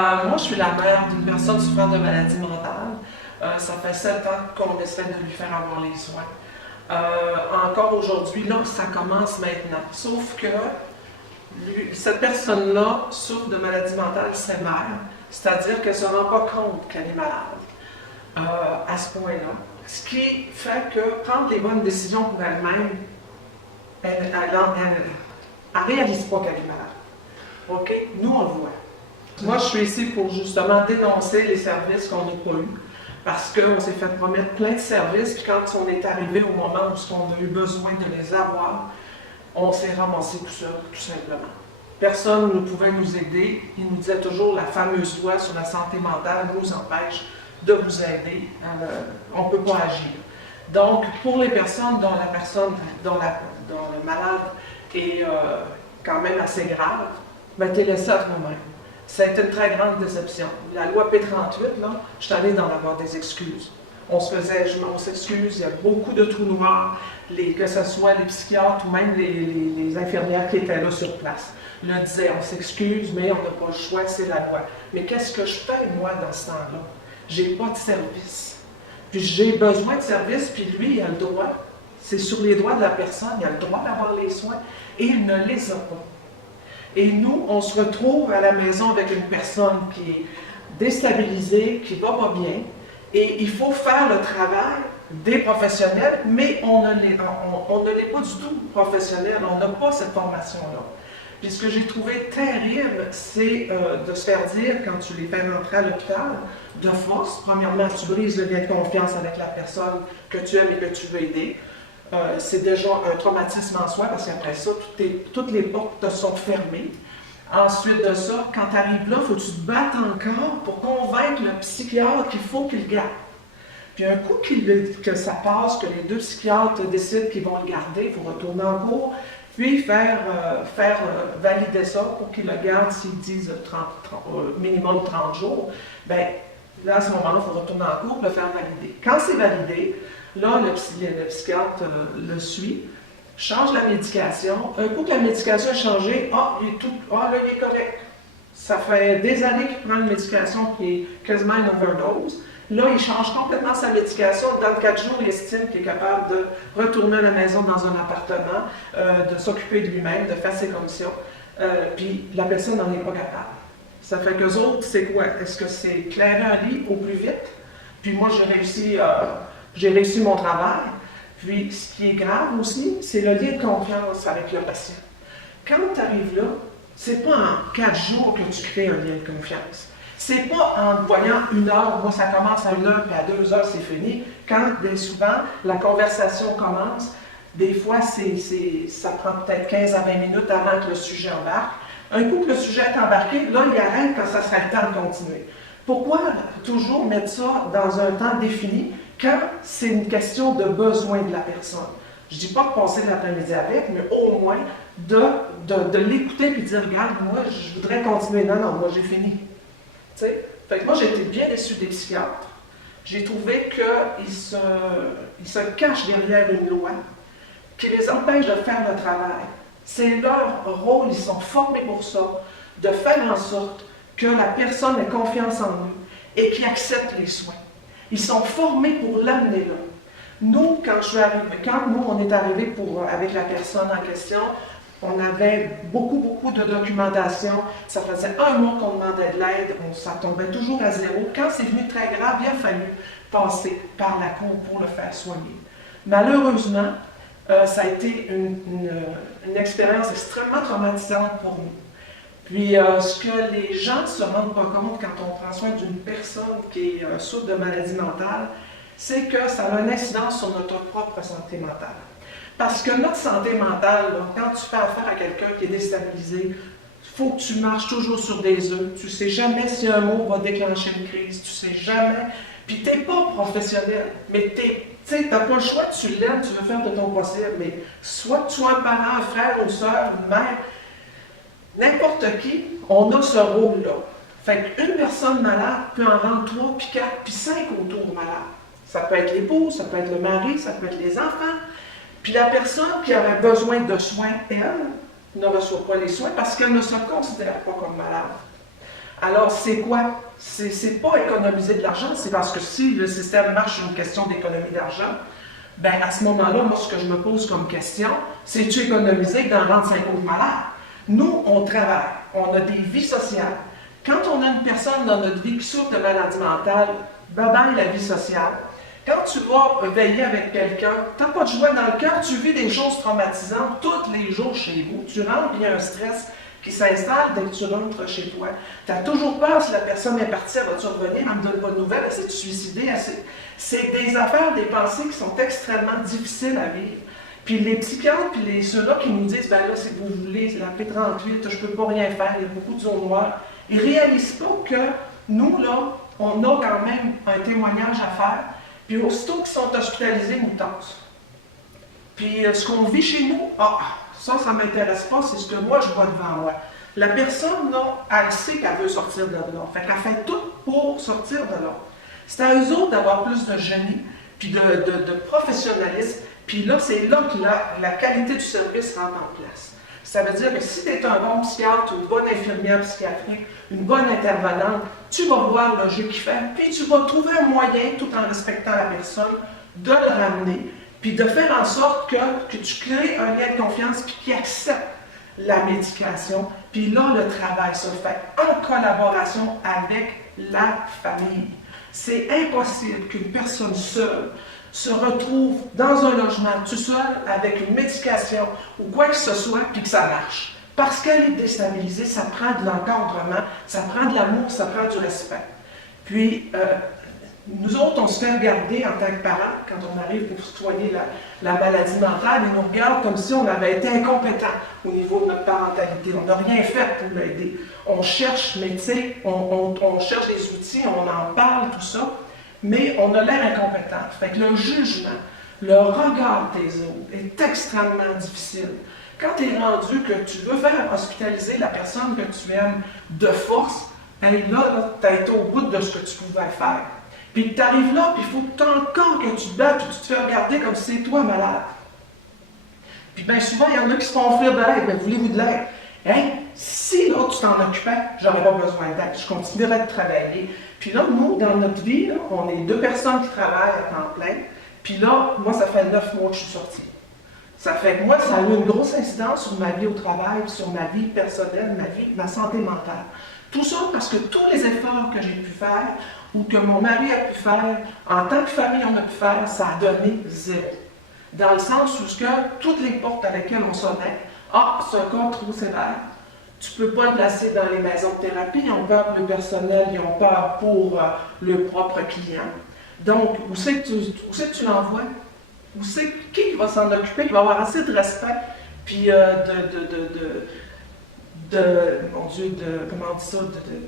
Moi, je suis la mère d'une personne souffrant de maladie mentale. Ça fait 7 ans qu'on essaie de lui faire avoir les soins. Encore aujourd'hui, là, ça commence maintenant. Sauf que cette personne-là souffre de maladie mentale sévère, c'est-à-dire qu'elle ne se rend pas compte qu'elle est malade à ce point-là. Ce qui fait que prendre les bonnes décisions pour elle-même, elle ne réalise pas qu'elle est malade. OK? Nous, on le voit. Moi, je suis ici pour justement dénoncer les services qu'on n'a pas eus, parce qu'on s'est fait promettre plein de services, puis quand on est arrivé au moment où on a eu besoin de les avoir, on s'est ramassé tout seul, tout simplement. Personne ne pouvait nous aider. Il nous disait toujours la fameuse loi sur la santé mentale nous empêche de vous aider. On ne peut pas agir. Donc, pour les personnes dont le malade est quand même assez grave, ben, t'es laissé à toi-même. Ça a été une très grande déception. La loi P38, là, je suis allée d'en avoir des excuses. On s'excuse, il y a beaucoup de trous noirs, que ce soit les psychiatres ou même les infirmières qui étaient là sur place. Le disaient, on s'excuse, mais on n'a pas le choix, c'est la loi. Mais qu'est-ce que je fais, moi, dans ce temps-là? J'ai pas de service. Puis j'ai besoin de service, puis lui, il a le droit. C'est sur les droits de la personne, il a le droit d'avoir les soins, et il ne les a pas. Et nous, on se retrouve à la maison avec une personne qui est déstabilisée, qui va pas bien, et il faut faire le travail des professionnels, mais on ne l'est pas du tout professionnel, on n'a pas cette formation-là. Puis ce que j'ai trouvé terrible, c'est de se faire dire, quand tu les fais rentrer à l'hôpital, de force, premièrement, tu brises le lien de confiance avec la personne que tu aimes et que tu veux aider. C'est déjà un traumatisme en soi, parce qu'après ça, toutes les portes te sont fermées. Ensuite de ça, quand tu arrives là, il faut que tu te battes encore pour convaincre le psychiatre qu'il faut qu'il le garde. Puis un coup que ça passe, que les deux psychiatres décident qu'ils vont le garder, il faut retourner en cours, puis faire valider ça pour qu'ils le gardent s'ils disent minimum 30 jours. Bien, là, à ce moment-là, il faut retourner en cours et le faire valider. Quand c'est validé, là, le psychiatre le suit, change la médication. Un coup que la médication est changée, là, il est correct. Ça fait des années qu'il prend une médication qui est quasiment une overdose. Là, il change complètement sa médication. Dans 4 jours, il estime qu'il est capable de retourner à la maison dans un appartement, de s'occuper de lui-même, de faire ses commissions. Puis la personne n'en est pas capable. Ça fait qu'eux autres, c'est quoi? Est-ce que c'est clairer un lit au plus vite? Puis moi, j'ai réussi mon travail. Puis ce qui est grave aussi, c'est le lien de confiance avec le patient. Quand tu arrives là, c'est pas en 4 jours que tu crées un lien de confiance. C'est pas en voyant 1 heure, moi ça commence à 1 heure, puis à 2 heures c'est fini. Quand bien souvent la conversation commence, des fois ça prend peut-être 15 à 20 minutes avant que le sujet embarque. Un coup que le sujet est embarqué, là il arrête quand ça sera le temps de continuer. Pourquoi toujours mettre ça dans un temps défini quand c'est une question de besoin de la personne? Je ne dis pas de passer l'après-midi avec, mais au moins de l'écouter et de dire, regarde, moi je voudrais continuer. Non, moi j'ai fini. Fait que moi, j'ai été bien déçue des psychiatres. J'ai trouvé qu'ils se cachent derrière une loi qui les empêche de faire le travail. C'est leur rôle, ils sont formés pour ça, de faire en sorte que la personne ait confiance en eux et qu'ils acceptent les soins. Ils sont formés pour l'amener là. Nous, quand nous, on est arrivé avec la personne en question, on avait beaucoup de documentation. Ça faisait 1 mois qu'on demandait de l'aide. Ça tombait toujours à zéro. Quand c'est venu très grave, il a fallu passer par la cour pour le faire soigner. Malheureusement, ça a été une expérience extrêmement traumatisante pour nous. Puis, ce que les gens ne se rendent pas compte quand on prend soin d'une personne qui souffre de maladie mentale, c'est que ça a une incidence sur notre propre santé mentale. Parce que notre santé mentale, là, quand tu fais affaire à quelqu'un qui est déstabilisé, il faut que tu marches toujours sur des œufs. Tu ne sais jamais si un mot va déclencher une crise. Tu ne sais jamais. Puis tu n'es pas professionnel. Mais tu n'as pas le choix, tu l'aimes, tu veux faire de ton possible. Mais soit que tu sois un parent, un frère, une soeur, une mère, n'importe qui, on a ce rôle-là. Fait qu'une personne malade peut en rendre 3, puis 4, puis 5 autour malades. Ça peut être l'épouse, ça peut être le mari, ça peut être les enfants. Puis la personne qui aurait besoin de soins, elle, ne reçoit pas les soins parce qu'elle ne se considère pas comme malade. Alors, c'est quoi? C'est pas économiser de l'argent, c'est parce que si le système marche sur une question d'économie d'argent, ben à ce moment-là, moi, ce que je me pose comme question, c'est-tu économiser d'en rendre 5 autres malades? Nous, on travaille, on a des vies sociales. Quand on a une personne dans notre vie qui souffre de maladie mentale, bye-bye la vie sociale. Quand tu vas veiller avec quelqu'un, tu n'as pas de joie dans le cœur, tu vis des choses traumatisantes tous les jours chez vous. Tu rentres, il y a un stress qui s'installe dès que tu rentres chez toi. Tu as toujours peur si la personne est partie, elle va-tu revenir, elle me donne pas de nouvelles, essaie de te suicider. C'est des affaires, des pensées qui sont extrêmement difficiles à vivre. Puis les psychiatres, puis ceux-là qui nous disent, ben là, si vous voulez, c'est la P38, je ne peux pas rien faire, il y a beaucoup de zones noires. Ils ne réalisent pas que nous, là, on a quand même un témoignage à faire. Puis aussitôt qu'ils sont hospitalisés, ils nous tassent. Puis ce qu'on vit chez nous, ça ne m'intéresse pas, c'est ce que moi je vois devant moi. La personne, là, elle sait qu'elle veut sortir de là. Fait qu'elle fait tout pour sortir de là. C'est à eux autres d'avoir plus de génie, puis de professionnalisme. Puis là, c'est là que la qualité du service rentre en place. Ça veut dire que si tu es un bon psychiatre, une bonne infirmière psychiatrique, une bonne intervenante, tu vas voir le jeu qu'il fait, puis tu vas trouver un moyen, tout en respectant la personne, de le ramener, puis de faire en sorte que tu crées un lien de confiance, puis qu'il accepte la médication. Puis là, le travail se fait en collaboration avec la famille. C'est impossible qu'une personne seule se retrouve dans un logement tout seul avec une médication ou quoi que ce soit, puis que ça marche. Parce qu'elle est déstabilisée, ça prend de l'encadrement, ça prend de l'amour, ça prend du respect. Puis, nous autres, on se fait regarder en tant que parents, quand on arrive pour soigner la maladie mentale, ils nous regardent comme si on avait été incompétents au niveau de notre parentalité. On n'a rien fait pour l'aider. On cherche, mais tu sais, on cherche des outils, on en parle, tout ça, mais on a l'air incompétent. Fait que le jugement, le regard des autres est extrêmement difficile. Quand tu es rendu que tu veux faire hospitaliser la personne que tu aimes de force, hey, là tu as été au bout de ce que tu pouvais faire. Puis tu arrives là, puis il faut encore que tu te battes, puis tu te fais regarder comme si c'est toi malade. Puis bien souvent, il y en a qui se font offrir de l'aide. Bien, voulez-vous de l'aide? Hein? Si là, tu t'en occupais, j'aurais pas besoin d'aide. Je continuerais de travailler. Puis là, nous, dans notre vie, là, on est 2 personnes qui travaillent à temps plein. Puis là, moi, ça fait 9 mois que je suis sortie. Ça fait que moi, ça a eu une grosse incidence sur ma vie au travail, sur ma vie personnelle, ma santé mentale. Tout ça parce que tous les efforts que j'ai pu faire, ou que mon mari a pu faire, en tant que famille, on a pu faire, ça a donné 0. Dans le sens où toutes les portes à lesquelles on sonnait, c'est un cas trop sévère. Tu ne peux pas te placer dans les maisons de thérapie, ils ont peur pour le personnel, ils ont peur pour le propre client. Donc, où c'est que tu l'envoies? Où c'est qui va s'en occuper? Il va avoir assez de respect, puis de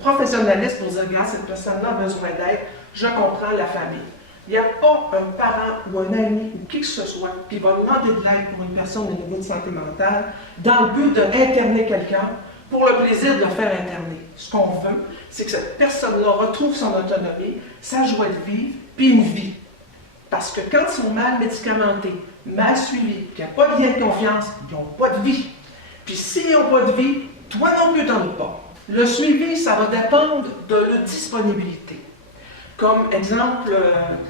professionnalisme pour dire, regarde, cette personne-là a besoin d'aide, je comprends la famille. Il n'y a pas un parent ou un ami ou qui que ce soit qui va demander de l'aide pour une personne au niveau de santé mentale dans le but d'interner quelqu'un pour le plaisir de le faire interner. Ce qu'on veut, c'est que cette personne-là retrouve son autonomie, sa joie de vivre, puis une vie. Parce que quand ils sont mal médicamentés, mal suivis, qu'il n'y a pas de lien de confiance, ils n'ont pas de vie. Puis s'ils n'ont pas de vie, toi non plus, tu n'en as pas. Le suivi, ça va dépendre de leur disponibilité. Comme exemple,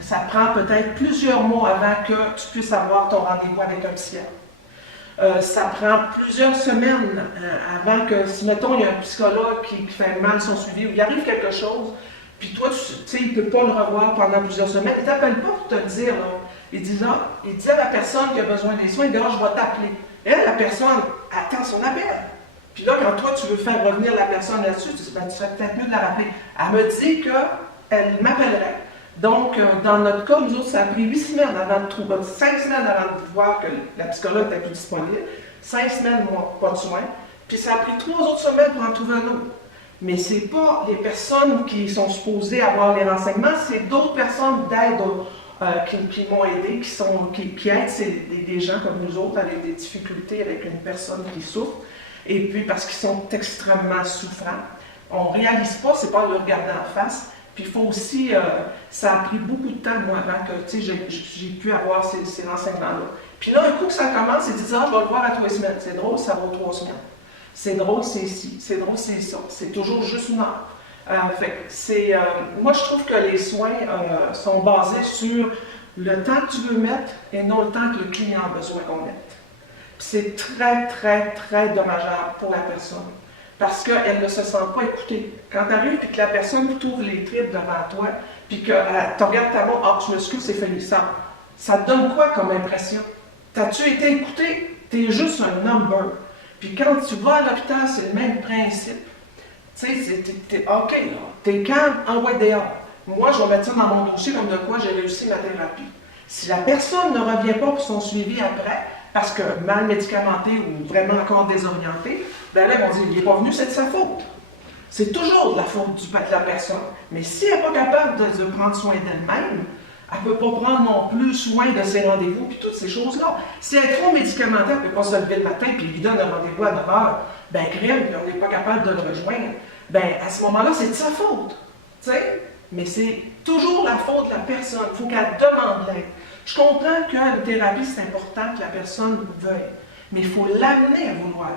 ça prend peut-être plusieurs mois avant que tu puisses avoir ton rendez-vous avec un psychiatre. Ça prend plusieurs semaines avant que, si mettons, il y a un psychologue qui fait mal son suivi ou il arrive quelque chose, puis toi, tu sais, il ne peut pas le revoir pendant plusieurs semaines, il ne t'appelle pas pour te le dire. Là. Il dit à la personne qui a besoin des soins, il dit, je vais t'appeler. Et là, la personne attend son appel. Puis là, quand toi, tu veux faire revenir la personne là-dessus, tu dis, tu serais peut-être mieux de la rappeler. Elle me dit qu'elle m'appellerait. Donc, dans notre cas, nous autres, ça a pris 8 semaines avant de trouver, 5 semaines avant de voir que la psychologue n'était plus disponible, 5 semaines, moi, pas de soins, puis ça a pris 3 autres semaines pour en trouver un autre. Mais ce n'est pas les personnes qui sont supposées avoir les renseignements, c'est d'autres personnes d'aide qui m'ont aidé, qui aident des gens comme nous autres avec des difficultés avec une personne qui souffre, et puis parce qu'ils sont extrêmement souffrants. On ne réalise pas, c'est pas en le regarder en face. Puis il faut aussi, ça a pris beaucoup de temps, moi, avant que j'ai pu avoir ces renseignements-là. Puis là, un coup que ça commence, ils disent, je vais le voir à 3 semaines. C'est drôle, ça va 3 semaines. C'est drôle, c'est ci. C'est drôle, c'est ça. C'est toujours juste une heure. Moi, je trouve que les soins sont basés sur le temps que tu veux mettre et non le temps que le client a besoin qu'on mette. C'est très, très, très dommageable pour la personne parce qu'elle ne se sent pas écoutée. Quand tu arrives et que la personne t'ouvre les tripes devant toi, puis que tu regardes ta montre, ah, tu m'excuses, c'est fini, ça te donne quoi comme impression? T'as-tu été écouté? T'es juste un number. Puis quand tu vas à l'hôpital, c'est le même principe. Tu sais, t'es OK, là, t'es calme, envoie dehors. Moi, je vais mettre ça dans mon dossier comme de quoi j'ai réussi ma thérapie. Si la personne ne revient pas pour son suivi après, parce que mal médicamenté ou vraiment encore désorienté, ben là, ils vont dire, il n'est pas venu, c'est de sa faute. C'est toujours de la faute de la personne. Mais si elle n'est pas capable de prendre soin d'elle-même, elle ne peut pas prendre non plus soin de ses rendez-vous et toutes ces choses-là. Si elle est trop médicamentée, elle ne peut pas se lever le matin et lui donne un rendez-vous à 9 h, ben crème, puis on n'est pas capable de le rejoindre, ben à ce moment-là, c'est de sa faute. Tu sais? Mais c'est toujours la faute de la personne. Il faut qu'elle demande l'aide. Je comprends que la thérapie, c'est important que la personne veuille, mais il faut l'amener à vouloir.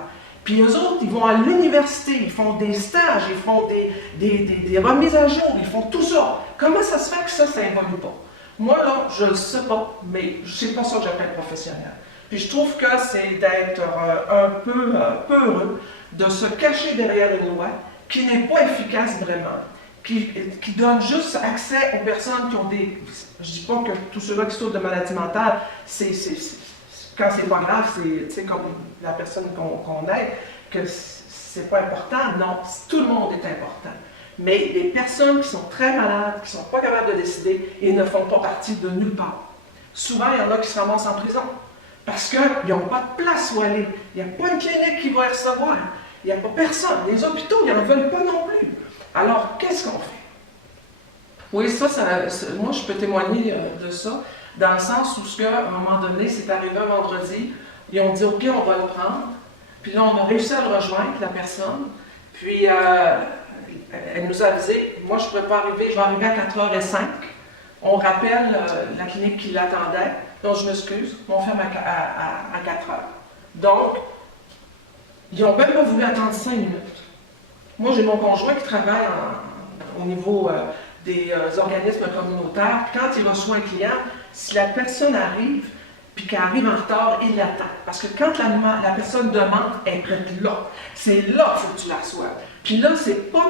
Puis eux autres, ils vont à l'université, ils font des stages, ils font des remises à jour, ils font tout ça. Comment ça se fait que ça n'évolue pas? Moi, là, je ne le sais pas, mais c'est pas ça que j'appelle professionnel. Puis je trouve que c'est d'être un peu heureux de se cacher derrière une loi qui n'est pas efficace vraiment, qui donne juste accès aux personnes qui ont des... Je ne dis pas que tous ceux-là qui souffrent de maladies mentales, quand c'est pas grave, c'est comme la personne qu'on aide, que c'est pas important. Non, tout le monde est important. Mais les personnes qui sont très malades, qui ne sont pas capables de décider, ils ne font pas partie de nulle part. Souvent, il y en a qui se ramassent en prison parce qu'ils n'ont pas de place où aller. Il n'y a pas une clinique qui va les recevoir. Il n'y a pas personne. Les hôpitaux, ils n'en veulent pas non plus. Alors, qu'est-ce qu'on fait? Oui, moi, je peux témoigner de ça, dans le sens où, à un moment donné, c'est arrivé un vendredi, ils ont dit, OK, on va le prendre. Puis là, on a réussi à le rejoindre, la personne. Puis, elle nous a avisé, moi, je ne pourrais pas arriver, je vais arriver à 4h05. On rappelle la clinique qui l'attendait, donc je m'excuse, on ferme à 4h. Donc, ils n'ont même pas voulu attendre 5 minutes. Moi, j'ai mon conjoint qui travaille au niveau des organismes communautaires. Quand il reçoit un client, si la personne arrive, puis qu'elle arrive en retard, il l'attend. Parce que quand la personne demande, elle est là. C'est là qu'il faut que tu la reçoives. Puis là, c'est pas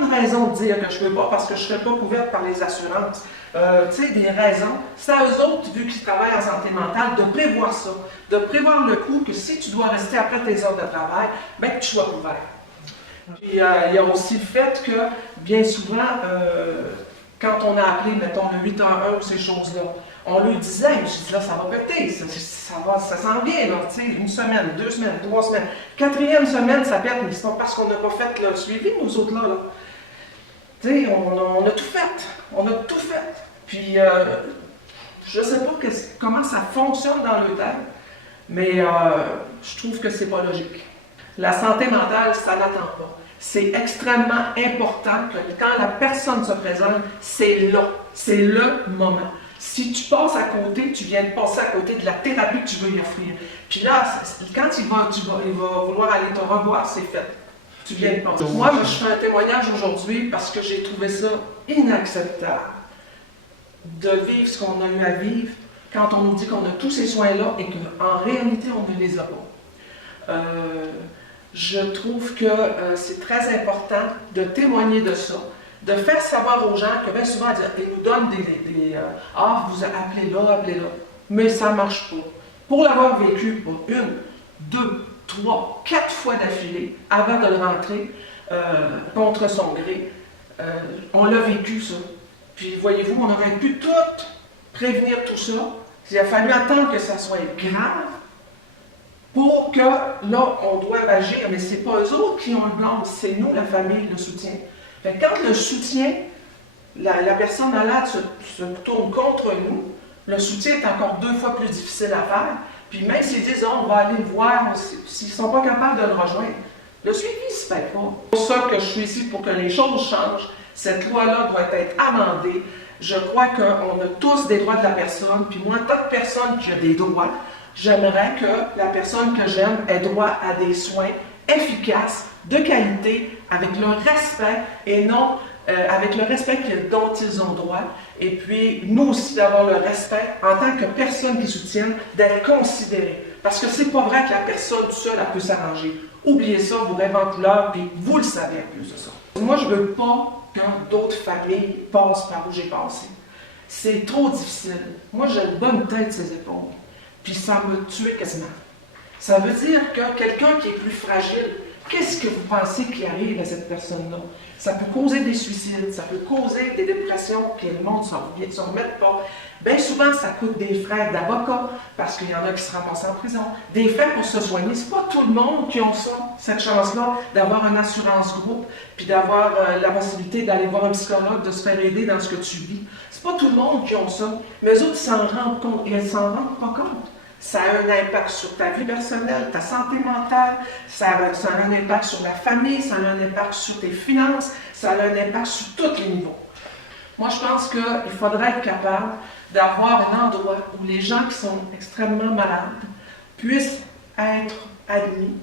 une raison de dire que je ne peux pas parce que je ne serais pas couverte par les assurances. Tu sais, des raisons. C'est à eux autres, vu qu'ils travaillent en santé mentale, de prévoir ça. De prévoir le coup que si tu dois rester après tes heures de travail, bien que tu sois couvert. Puis il y a aussi le fait que, bien souvent, quand on a appelé, mettons, le 8h1 ou ces choses-là, on lui disait, je dis là, ça va péter, ça s'en vient, là, tu sais, 1 semaine, 2 semaines, 3 semaines. 4e semaine, ça pète, mais c'est pas parce qu'on n'a pas fait le suivi, nous autres, là. Tu sais, on a tout fait. On a tout fait. Puis, je ne sais pas comment ça fonctionne dans le temps, mais je trouve que c'est pas logique. La santé mentale, ça n'attend pas. C'est extrêmement important que quand la personne se présente, c'est là. C'est le moment. Si tu passes à côté, tu viens de passer à côté de la thérapie que tu veux lui offrir. Puis là, quand il va vouloir aller te revoir, c'est fait. Tu viens de passer. Moi, je fais un témoignage aujourd'hui parce que j'ai trouvé ça inacceptable de vivre ce qu'on a eu à vivre quand on nous dit qu'on a tous ces soins-là et qu'en réalité, on ne les a pas. Je trouve que c'est très important de témoigner de ça, de faire savoir aux gens que bien souvent, ils nous donnent vous appelez-là, mais ça ne marche pas. Pour l'avoir vécu pour 1, 2, 3, 4 fois d'affilée, avant de le rentrer contre son gré, on l'a vécu ça. Puis voyez-vous, on aurait pu tout prévenir tout ça. Il a fallu attendre que ça soit grave pour que, là, on doit agir, mais ce n'est pas eux autres qui ont le blanc, c'est nous, la famille, le soutien. Fait que quand le soutien, la personne malade se tourne contre nous, le soutien est encore 2 fois plus difficile à faire, puis même s'ils disent on va aller le voir, s'ils ne sont pas capables de le rejoindre, le suivi ne se fait pas. C'est pour ça que je suis ici, pour que les choses changent. Cette loi-là doit être amendée. Je crois qu'on a tous des droits de la personne, puis moi, en tant que personne qui a des droits, j'aimerais que la personne que j'aime ait droit à des soins efficaces de qualité, avec le respect et non avec le respect dont ils ont droit. Et puis, nous aussi, d'avoir le respect en tant que personne qui soutienne, d'être considéré. Parce que c'est pas vrai que la personne seule, elle peut s'arranger. Oubliez ça, vous rêvez en couleur, puis vous le savez en plus de ça. Moi, je veux pas que d'autres familles passent par où j'ai passé. C'est trop difficile. Moi, j'ai une bonne tête sur les épaules. Puis ça me tuait quasiment. Ça veut dire que quelqu'un qui est plus fragile, qu'est-ce que vous pensez qui arrive à cette personne-là? Ça peut causer des suicides, ça peut causer des dépressions, que le monde ne se remette pas. Bien souvent, ça coûte des frais d'avocat, parce qu'il y en a qui se ramassent en prison. Des frais pour se soigner. C'est pas tout le monde qui a ça, cette chance-là, d'avoir une assurance groupe, puis d'avoir la possibilité d'aller voir un psychologue, de se faire aider dans ce que tu vis. C'est pas tout le monde qui a ça. Mais eux autres, ils s'en rendent compte, et ils s'en rendent pas compte. Ça a un impact sur ta vie personnelle, ta santé mentale, ça a un impact sur la famille, ça a un impact sur tes finances, ça a un impact sur tous les niveaux. Moi, je pense qu'il faudrait être capable d'avoir un endroit où les gens qui sont extrêmement malades puissent être admis,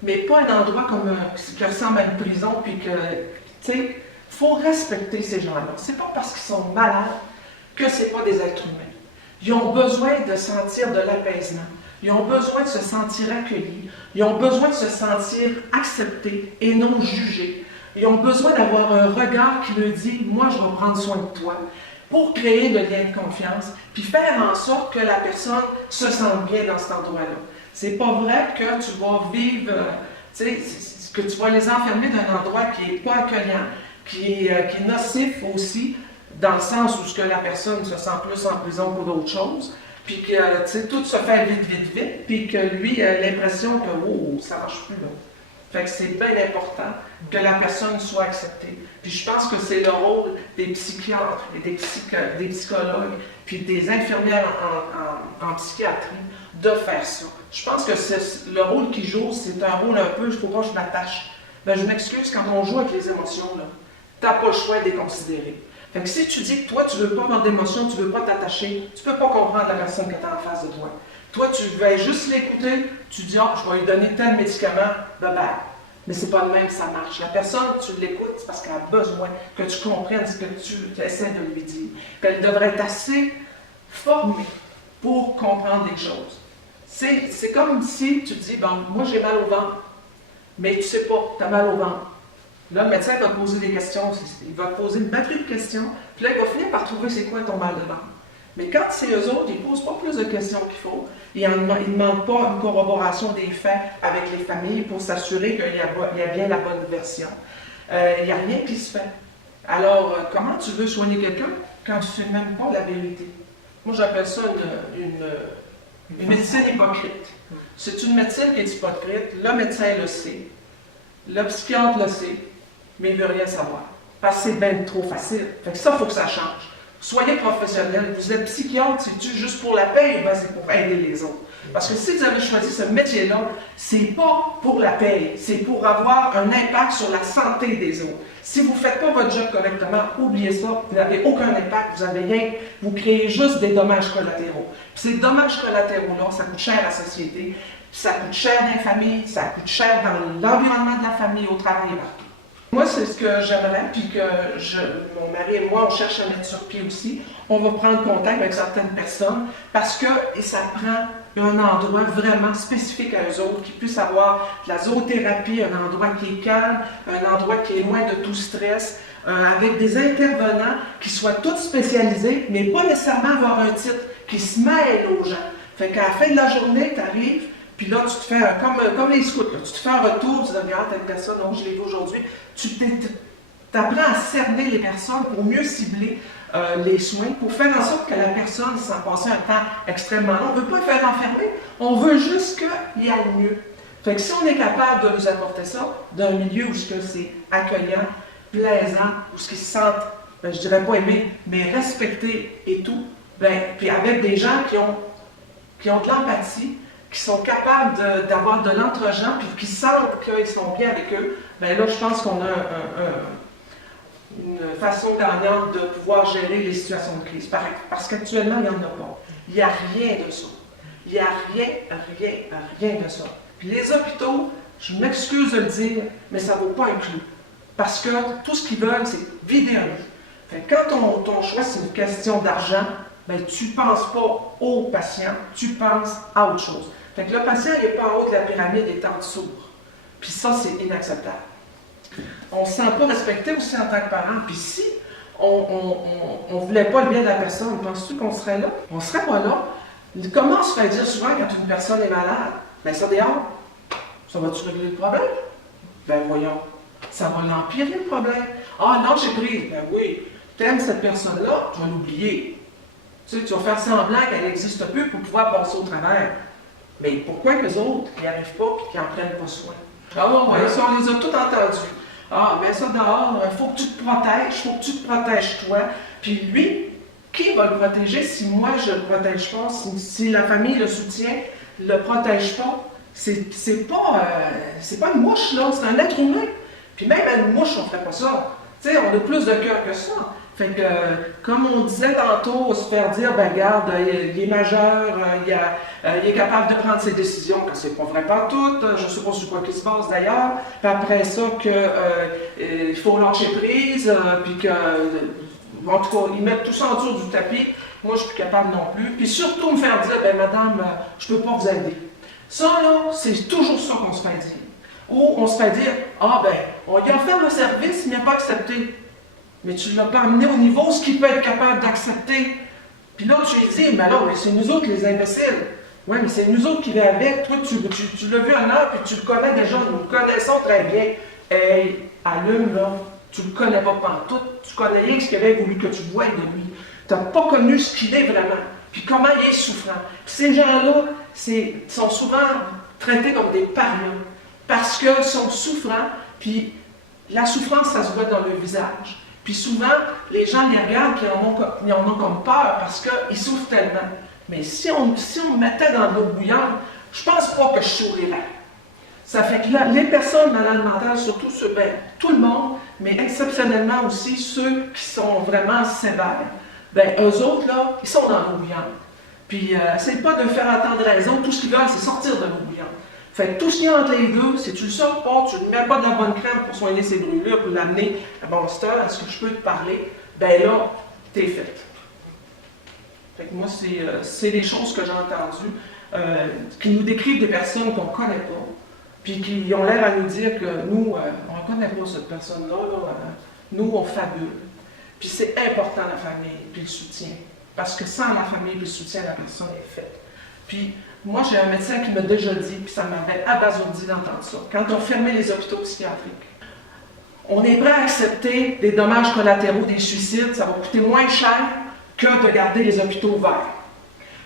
mais pas un endroit qui ressemble à une prison, puis que, tu sais, il faut respecter ces gens-là. C'est pas parce qu'ils sont malades que c'est pas des êtres humains. Ils ont besoin de sentir de l'apaisement. Ils ont besoin de se sentir accueillis. Ils ont besoin de se sentir acceptés et non jugés. Ils ont besoin d'avoir un regard qui leur dit « Moi, je vais prendre soin de toi » pour créer le lien de confiance, puis faire en sorte que la personne se sente bien dans cet endroit-là. C'est pas vrai que tu vas vivre, que tu vas les enfermer dans un endroit qui n'est pas accueillant, qui est nocif aussi, dans le sens où la personne se sent plus en prison pour d'autres choses, puis que tout se fait vite, puis que lui a l'impression que oh, ça ne marche plus là. Fait que c'est bien important que la personne soit acceptée. Puis je pense que c'est le rôle des psychiatres et des psychologues, puis des infirmières en psychiatrie, de faire ça. Je pense que le rôle qu'ils jouent, c'est un rôle un peu, il ne faut pas que je m'attache. Ben, je m'excuse, quand on joue avec les émotions, tu n'as pas le choix de les considérer. Fait que si tu dis que toi, tu ne veux pas avoir d'émotion, tu ne veux pas t'attacher, tu ne peux pas comprendre la personne que tu as en face de toi. Toi, tu vas juste l'écouter, tu dis « Ah, je vais lui donner tel médicament, bye-bye ». Mais c'est pas le même que ça marche. La personne, tu l'écoutes parce qu'elle a besoin que tu comprennes ce que tu essaies de lui dire. Puis elle devrait être assez formée pour comprendre les choses. C'est comme si tu dis « Bon, moi j'ai mal au ventre », mais tu ne sais pas, tu as mal au ventre. Là, le médecin va te poser des questions, il va te poser une batterie de questions, puis là, il va finir par trouver c'est quoi ton mal de ventre. Mais quand c'est eux autres, ils ne posent pas plus de questions qu'il faut. Ils ne demandent pas une corroboration des faits avec les familles pour s'assurer qu'il y a bien la bonne version. Il n'y a rien qui se fait. Alors, comment tu veux soigner quelqu'un quand tu ne sais même pas la vérité? Moi, j'appelle ça une médecine hypocrite. C'est une médecine qui est hypocrite. Le médecin le sait. Le psychiatre le sait. Mais il ne veut rien savoir. Parce que c'est bien trop facile. Fait que ça, il faut que ça change. Soyez professionnel. Vous êtes psychiatre, c'est-tu juste pour la paye? Ben, c'est pour aider les autres. Parce que si vous avez choisi ce métier-là, c'est pas pour la paye, c'est pour avoir un impact sur la santé des autres. Si vous ne faites pas votre job correctement, oubliez ça, vous n'avez aucun impact, vous avez rien, vous créez juste des dommages collatéraux. Puis ces dommages collatéraux-là, ça coûte cher à la société, ça coûte cher dans les familles, ça coûte cher dans l'environnement de la famille, au travail et partout. Moi, c'est ce que j'aimerais, puis que mon mari et moi, on cherche à mettre sur pied aussi. On va prendre contact avec certaines personnes parce que ça prend un endroit vraiment spécifique à eux autres, qui puisse avoir de la zoothérapie, un endroit qui est calme, un endroit qui est loin de tout stress, avec des intervenants qui soient tous spécialisés, mais pas nécessairement avoir un titre qui se mêle aux gens. Fait qu'à la fin de la journée, tu arrives, puis là, tu te fais, comme les scouts, là, tu te fais un retour, tu dis, regarde, telle personne, non, je l'ai vu aujourd'hui. Tu apprends à cerner les personnes pour mieux cibler les soins, pour faire en sorte que la personne, sans passer un temps extrêmement long, on ne veut pas faire enfermer, on veut juste qu'il aille mieux. Fait que si on est capable de nous apporter ça d'un milieu où c'est accueillant, plaisant, où ce qu'ils se sentent, ben, je dirais pas aimés, mais respectés et tout, ben, puis avec des gens qui ont de l'empathie, qui sont capables d'avoir de l'entre-gens, puis qui sentent qu'ils sont bien avec eux, bien là, je pense qu'on a une façon gagnante de pouvoir gérer les situations de crise. Parce qu'actuellement, il n'y en a pas. Il n'y a rien de ça. Il n'y a rien de ça. Puis les hôpitaux, Je m'excuse de le dire, mais ça ne vaut pas un clou. Parce que tout ce qu'ils veulent, c'est vider un lit. Fait que quand ton choix, c'est une question d'argent, ben, tu ne penses pas au patient, tu penses à autre chose. Fait que le patient n'est pas en haut de la pyramide, il est en dessous. Puis ça, c'est inacceptable. On ne se sent pas respecté aussi en tant que parent. Puis si on ne voulait pas le bien de la personne, penses-tu qu'on serait là? On ne serait pas là. Comment se fait dire souvent quand une personne est malade? Ben ça dehors. Ça va-tu régler le problème? Ben voyons. Ça va l'empirer le problème. Ah non, j'ai pris. Ben oui. T'aimes cette personne-là, tu vas l'oublier. Tu sais, tu vas faire semblant qu'elle n'existe plus pour pouvoir passer au travers. Mais pourquoi que les autres n'y arrivent pas et qu'ils n'en prennent pas soin? Ah oui, ça, on les a tous entendus. Ah, mets ça dehors, il faut que tu te protèges, il faut que tu te protèges toi. Puis lui, qui va le protéger si moi je ne le protège pas, si la famille le soutient, ne le protège pas? C'est pas une mouche, là, c'est un être humain. Puis même à une mouche, on ne ferait pas ça. Tu sais, on a plus de cœur que ça. Fait que, comme on disait tantôt, se faire dire, ben regarde, il est majeur, il est capable de prendre ses décisions, que c'est pas vrai pas tout, je ne sais pas sur quoi qu'il se passe d'ailleurs, puis après ça, il faut lâcher prise, puis que, en tout cas, ils mettent tout ça en dessous du tapis, moi je suis plus capable non plus, puis surtout me faire dire, ben madame, je peux pas vous aider. Ça là, c'est toujours ça qu'on se fait dire. Ou on se fait dire, ah ben, on y a offert le service, il n'a pas accepté. Mais tu ne l'as pas amené au niveau ce qu'il peut être capable d'accepter. Puis là, tu lui dis, mais non, mais c'est nous autres les imbéciles. Oui, mais c'est nous autres qui vient avec. Toi, tu l'as vu en heure, puis tu le connais déjà, nous le connaissons très bien. Hey, allume, là, tu le connais pas partout. Tu connais rien ce qu'il avait voulu que tu vois de lui. Tu n'as pas connu ce qu'il est vraiment. Puis comment il est souffrant. Puis ces gens-là, sont souvent traités comme des parias. Parce qu'ils sont souffrants, puis la souffrance, ça se voit dans le visage. Puis souvent, les gens les regardent et ils en ont comme peur parce qu'ils souffrent tellement. Mais si on me mettait dans l'eau bouillante, je ne pense pas que je sourirais. Ça fait que là, les personnes malades mentales, surtout ceux, ben, tout le monde, mais exceptionnellement aussi ceux qui sont vraiment sévères, ben, eux autres, là, ils sont dans l'eau bouillante. Puis, c'est pas de faire attendre raison, tout ce qu'ils veulent, c'est sortir de l'eau bouillante. Fait que tout ce qu'il y a entre les deux, si tu le sors pas, tu ne mets pas de la bonne crème pour soigner ces brûlures, pour l'amener à bon stade, est-ce que je peux te parler? Ben là, t'es faite. Fait que moi, c'est des choses que j'ai entendues, qui nous décrivent des personnes qu'on ne connaît pas, puis qui ont l'air à nous dire que nous, on ne connaît pas cette personne-là, nous, on fabule. Puis c'est important la famille, puis le soutien. Parce que sans la famille et le soutien, la personne est faite. Puis, moi, j'ai un médecin qui m'a déjà dit, puis ça m'avait abasourdi d'entendre ça, quand on fermait les hôpitaux psychiatriques. On est prêt à accepter des dommages collatéraux, des suicides, ça va coûter moins cher que de garder les hôpitaux ouverts.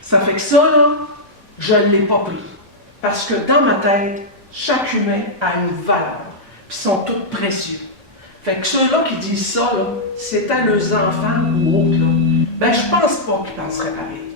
Ça fait que ça, là, je ne l'ai pas pris. Parce que dans ma tête, chaque humain a une valeur, puis ils sont tous précieux. Fait que ceux-là qui disent ça, là, c'était leurs enfants ou autres, là, ben je pense pas qu'ils penseraient pareil.